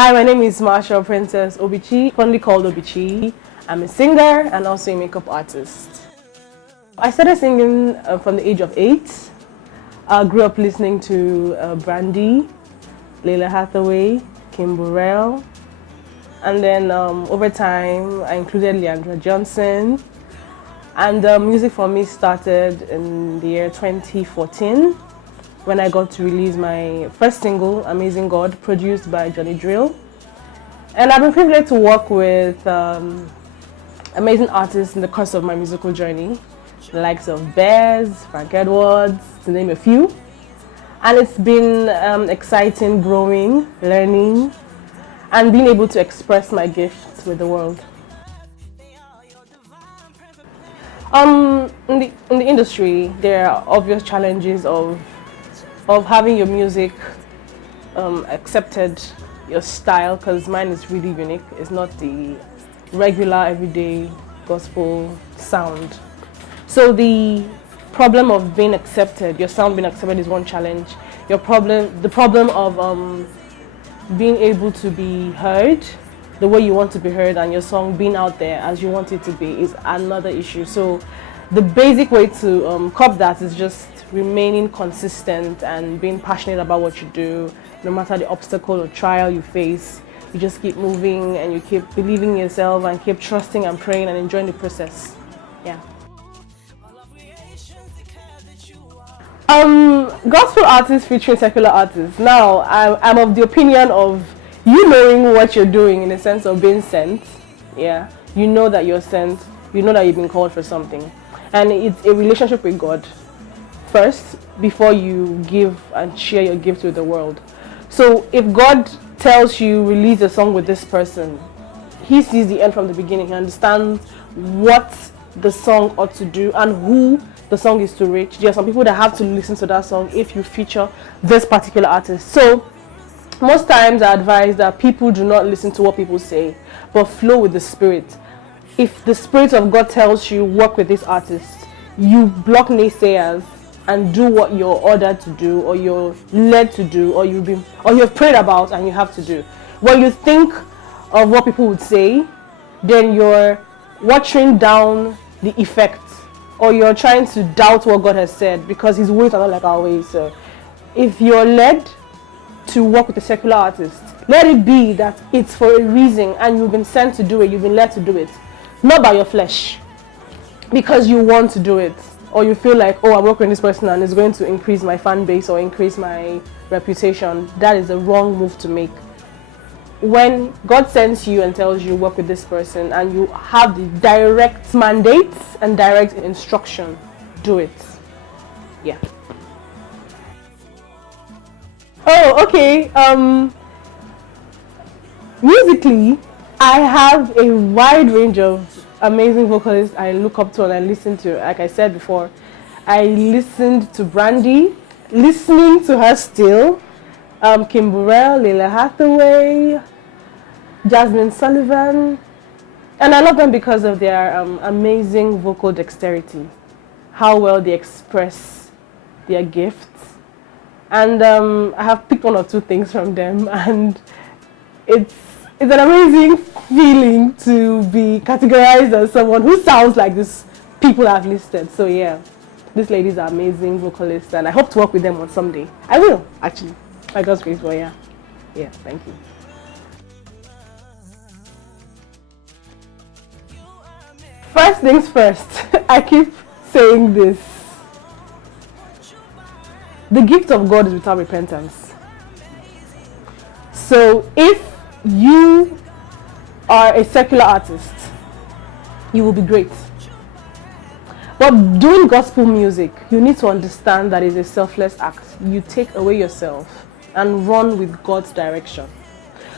Hi, my name is Marshall Princess Obichi, fondly called Obichi. I'm a singer and also a makeup artist. I started singing from the age of 8. I grew up listening to Brandy, Layla Hathaway, Kingdomboiz, and then over time I included Leandra Johnson. And music for me started in the year 2014 when I got to release my first single, Amazing God, produced by Johnny Drill. And I've been privileged to work with amazing artists in the course of my musical journey, the likes of Bears, Frank Edwards, to name a few. And it's been exciting growing, learning, and being able to express my gifts with the world. In the industry, there are obvious challenges of having your music accepted, your style, because mine is really unique. It's not the regular, everyday gospel sound. So the problem of being accepted, your sound being accepted, is one challenge. The problem of being able to be heard the way you want to be heard, and your song being out there as you want it to be, is another issue. So the basic way to cop that is just remaining consistent and being passionate about what you do. No matter the obstacle or trial you face, you just keep moving and you keep believing in yourself and keep trusting and praying and enjoying the process. Yeah. Gospel artists featuring secular artists. Now, I'm of the opinion of you knowing what you're doing, in the sense of being sent. Yeah, you know that you're sent. You know that you've been called for something, and it's a relationship with God first before you give and share your gift with the world. So if God tells you release a song with this person, he sees the end from the beginning. He understands what the song ought to do and who the song is to reach. There are some people that have to listen to that song if you feature this particular artist. So most times I advise that people do not listen to what people say, but flow with the Spirit. If the Spirit of God tells you work with this artist, you block naysayers and do what you're ordered to do, or you're led to do, or you've prayed about and you have to do. When you think of what people would say, then you're watering down the effect, or you're trying to doubt what God has said, because his ways are not like our ways. So if you're led to work with a secular artist, let it be that it's for a reason and you've been sent to do it, you've been led to do it, not by your flesh, because you want to do it, or you feel like, oh, I'm working with this person and it's going to increase my fan base or increase my reputation. That is the wrong move to make. When God sends you and tells you work with this person and you have the direct mandate and direct instruction, do it. Yeah. Oh, okay. Musically, I have a wide range of amazing vocalists I look up to and I listen to. Like I said before, I listened to Brandy, listening to her still, Kingdomboiz, Layla Hathaway, Jasmine Sullivan, and I love them because of their amazing vocal dexterity, how well they express their gifts. And I have picked one or two things from them, and it's an amazing feeling to be categorized as someone who sounds like these people I've listed. So yeah, these ladies are amazing vocalists, and I hope to work with them on someday. I will, actually. By God's grace, well, yeah. Yeah, thank you. First things first, I keep saying this. The gift of God is without repentance. So if you are a secular artist, you will be great. But doing gospel music, you need to understand that it's a selfless act. You take away yourself and run with God's direction.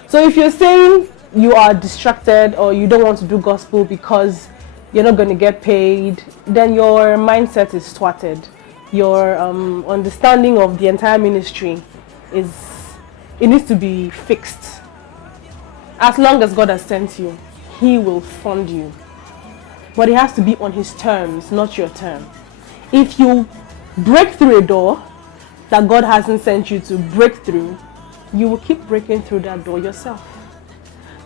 So if you're saying you are distracted or you don't want to do gospel because you're not going to get paid, then your mindset is thwarted. Your understanding of the entire ministry it needs to be fixed. As long as God has sent you, he will fund you. But it has to be on his terms, not your term. If you break through a door that God hasn't sent you to break through, you will keep breaking through that door yourself.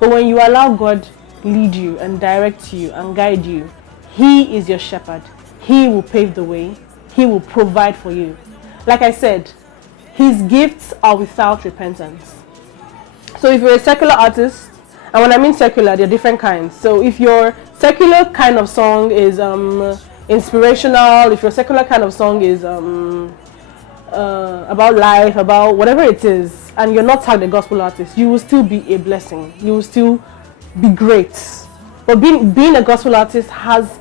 But when you allow God lead you and direct you and guide you, He is your shepherd. He will pave the way. He will provide for you. Like I said, His gifts are without repentance. So if you're a secular artist, and when I mean secular, there are different kinds. So if your secular kind of song is inspirational, if your secular kind of song is about life, about whatever it is, and you're not tagged a gospel artist, you will still be a blessing. You will still be great. But being a gospel artist has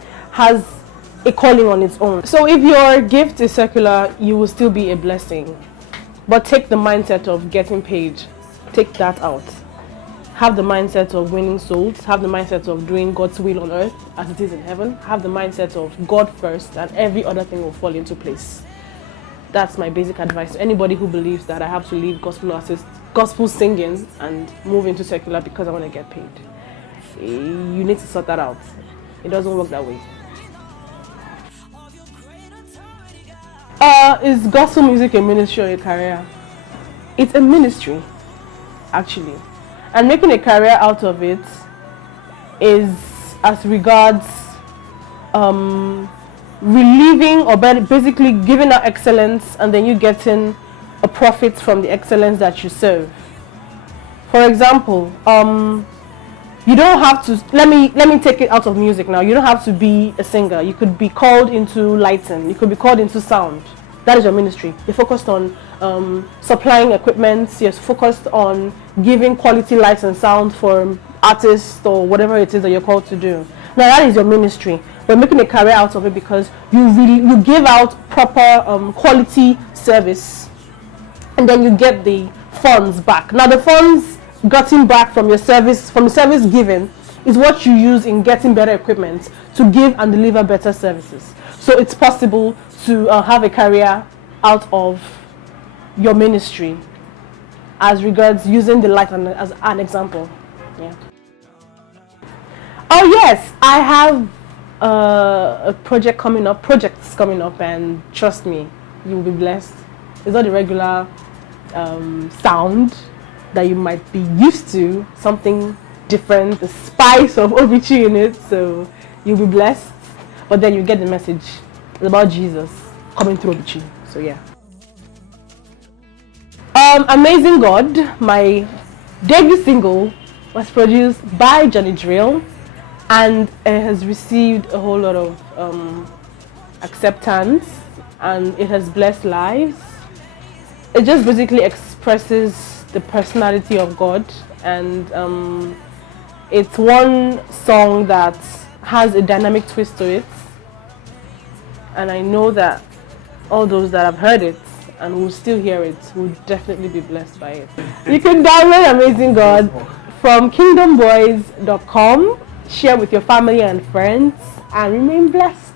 a calling on its own. So if your gift is secular, you will still be a blessing. But take the mindset of getting paid. Take that out. Have the mindset of winning souls. Have the mindset of doing God's will on earth as it is in heaven. Have the mindset of God first, and every other thing will fall into place. That's my basic advice to anybody who believes that I have to leave gospel singing and move into secular because I want to get paid. You need to sort that out. It doesn't work that way. Is gospel music a ministry or a career? It's a ministry, actually. And making a career out of it is as regards relieving or basically giving out excellence, and then you getting a profit from the excellence that you serve. For example, you don't have to, let me take it out of music now. You don't have to be a singer. You could be called into lighting. You could be called into sound. That is your ministry. You're focused on supplying equipment. You're focused on giving quality lights and sound for artists or whatever it is that you're called to do. Now that is your ministry. We're making a career out of it because you give out proper quality service, and then you get the funds back. Now the funds gotten back from your service, from the service given, is what you use in getting better equipment to give and deliver better services. So it's possible to have a career out of your ministry as regards using the light as an example. Yeah. Oh yes, I have projects coming up, and trust me, you will be blessed. It's not the regular sound that you might be used to, something different, the spice of Obichi in it, so you'll be blessed. But then you get the message. It's about Jesus coming through Obichi. So yeah. Amazing God, my debut single, was produced by Johnny Drill, and it has received a whole lot of acceptance, and it has blessed lives. It just basically expresses the personality of God, and it's one song that has a dynamic twist to it, and I know that all those that have heard it and will still hear it will definitely be blessed by it. You can download Amazing God from kingdomboiz.com, share with your family and friends, and remain blessed.